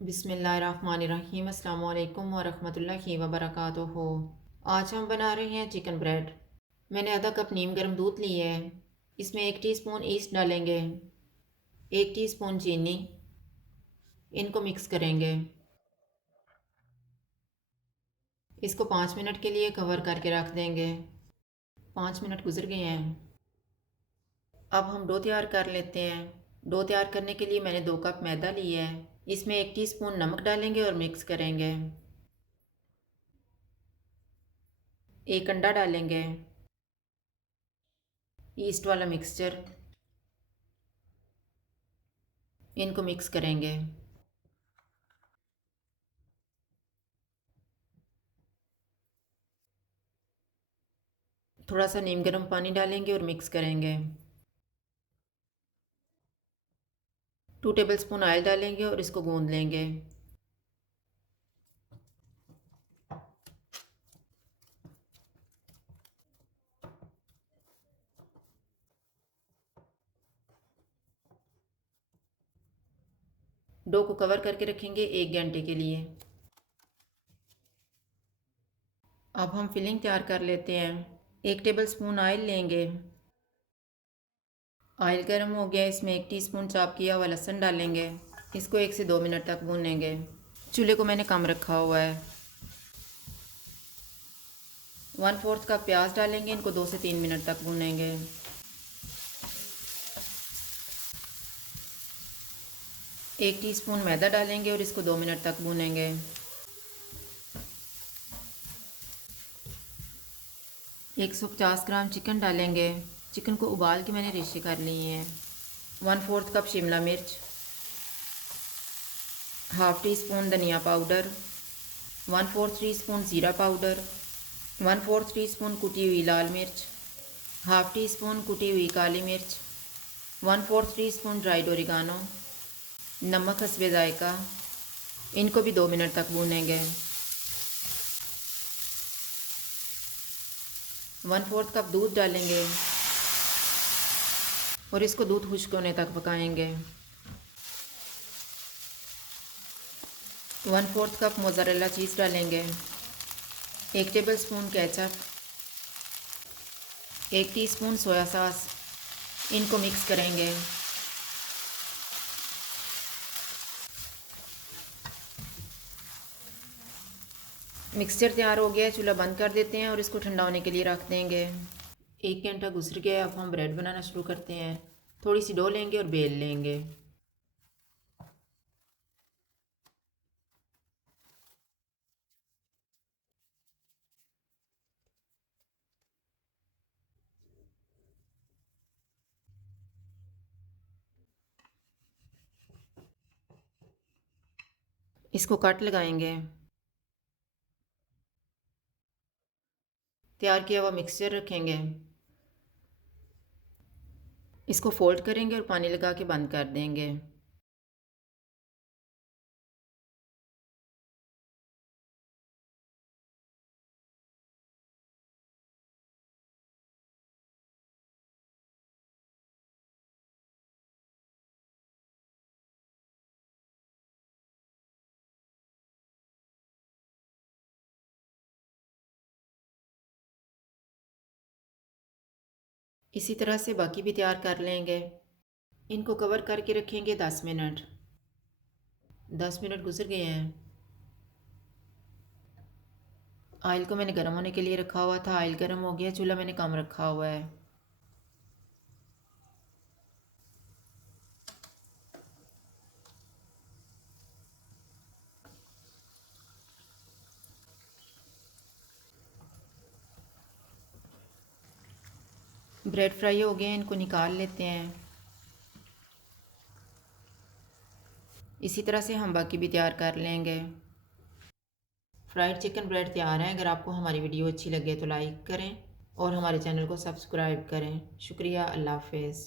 बिस्मिल्लाहिर्रहमानिर्रहीम। अस्सलाम वालेकुम वरहमतुल्लाहि वबरकातुहू। आज हम बना रहे हैं चिकन ब्रेड। मैंने आधा कप नीम गर्म दूध लिया है। इसमें 1 टीस्पून ईस्ट डालेंगे, 1 टीस्पून चीनी। इनको मिक्स करेंगे। इसको 5 मिनट के लिए कवर करके रख देंगे। 5 मिनट गुजर गए हैं। अब हम डो तैयार कर लेते हैं। डो तैयार करने के लिए मैंने 2 कप मैदा लिया है। इसमें 1 टीस्पून नमक डालेंगे और मिक्स करेंगे। 1 अंडा डालेंगे। ईस्ट वाला मिक्सचर, इनको मिक्स करेंगे। थोड़ा सा नीम गर्म पानी डालेंगे और मिक्स करेंगे। 2 टेबलस्पून ऑयल डालेंगे और इसको गूंद लेंगे। डो को कवर करके रखेंगे 1 घंटे के लिए। अब हम फिलिंग तैयार कर लेते हैं। 1 टेबलस्पून ऑयल लेंगे। ऑयल गर्म हो गया, इसमें 1 टीस्पून चॉप किया हुआ लहसुन डालेंगे। इसको 1 से 2 मिनट तक भूनेंगे। चूल्हे को मैंने कम रखा हुआ है। 1/4 कप प्याज डालेंगे। इनको 2 से 3 मिनट तक भूनेंगे। 1 टीस्पून मैदा डालेंगे और इसको 2 मिनट तक भूनेंगे। 150 ग्राम चिकन डालेंगे। चिकन को उबाल के मैंने रेशे कर लिए हैं। 1/4 कप शिमला मिर्च, हाफ़ टी स्पून धनिया पाउडर, 1/4 टीस्पून ज़ीरा पाउडर, 1/4 टीस्पून कुटी हुई लाल मिर्च, हाफ़ टी स्पून कुटी हुई काली मिर्च, 1/4 टीस्पून ड्राइड ओरिगानो, नमक हस्बे ज़ायका। इनको भी 2 मिनट तक भूनेंगे। 1/4 कप दूध डालेंगे और इसको दूध खुश्क होने तक पकाएंगे। 1/4 कप मोज़रेला चीज़ डालेंगे। 1 tablespoon ketchup, 1 teaspoon soya sauce. इनको मिक्स करेंगे। मिक्सचर तैयार हो गया है। चूल्हा बंद कर देते हैं और इसको ठंडा होने के लिए रख देंगे। 1 घंटा गुजर गया। अब हम ब्रेड बनाना शुरू करते हैं। थोड़ी सी डो लेंगे और बेल लेंगे। इसको कट लगाएंगे। तैयार किया हुआ मिक्सचर रखेंगे। इसको फोल्ड करेंगे और पानी लगा के बंद कर देंगे। इसी तरह से बाकी भी तैयार कर लेंगे। इनको कवर करके रखेंगे 10 मिनट। 10 मिनट गुजर गए हैं। ऑयल को मैंने गर्म होने के लिए रखा हुआ था। ऑयल गर्म हो गया। चूल्हा मैंने कम रखा हुआ है। ब्रेड फ्राई हो गए हैं। इनको निकाल लेते हैं। इसी तरह से हम बाकी भी तैयार कर लेंगे। फ्राइड चिकन ब्रेड तैयार है। अगर आपको हमारी वीडियो अच्छी लगे तो लाइक करें और हमारे चैनल को सब्सक्राइब करें। शुक्रिया। अल्लाह हाफ़िज़।